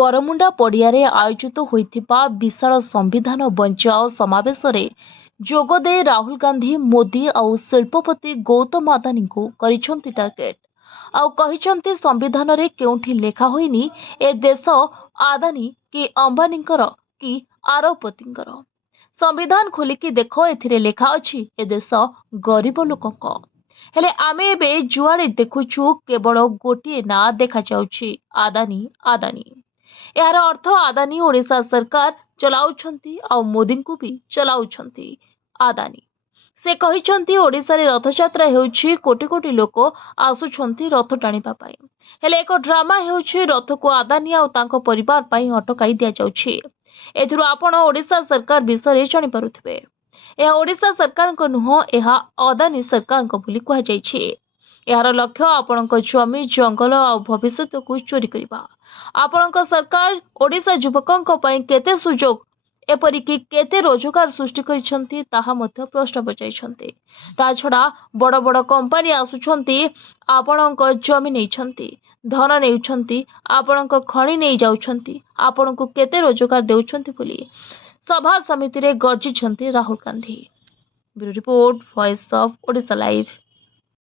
Bermuda पड़ियारे आयोजित होइथिबा विशाल संविधान बंचाओ समावेश जोगदे राहुल गांधी मोदी और शिल्पपति गौतम अदानी को करिसेंती टार्गेट आउ कहिसेंती संविधान रे केउठी लेखा होइनी ए देश अदानी कि अंबानीकर कि आरबपतिंकर। संविधान खोलिकी देख एथिरे लेखा अछि ए देश गरीब लोकक। हेले आमे एबे जुआड़े देखुछु केवल गोटे ना देखा जाउछि अदानी अदानी। यार अर्थ अदानी ओडिशा सरकार चलाउछंती आ मोदी को भी चलाउछंती अदानी। से कहिछंती ओडिशा रे रथयात्रा हेउछि कोटी कोटी लोक आसुछंती रथ टाणिबा पाई। हेले एक ड्रामा हेउछि रथ को अदानी आ तांको परिवार पाई अटकाई दिया जाउछि। एथिरु आपण ओडिशा सरकार विषय जानि पारुथिबे। यह ओडिशा सरकार को नुह यह अदानी सरकार को बोली कहा जाइछि। यार लक्ष्य आपणक जमी जंगल आ भविष्यत को चोरी करबा। आपणक सरकार ओडिशा युवकों पई केते सुजोग एपरिकी केते रोजगार सृष्टि करिसंती ताहा मध्य प्रश्न बचाइछंती। ता छडा बड़ बड़ कंपनी आसुछंती आपणक जमी नेइछंती धन नेउछंती आपणक खणी नै जाउछंती आपणक केते रोजगार देउछंती बोली सभा समिति रे गर्जिछंती Rahul Gandhi. Bureau report, voice of Odisha live.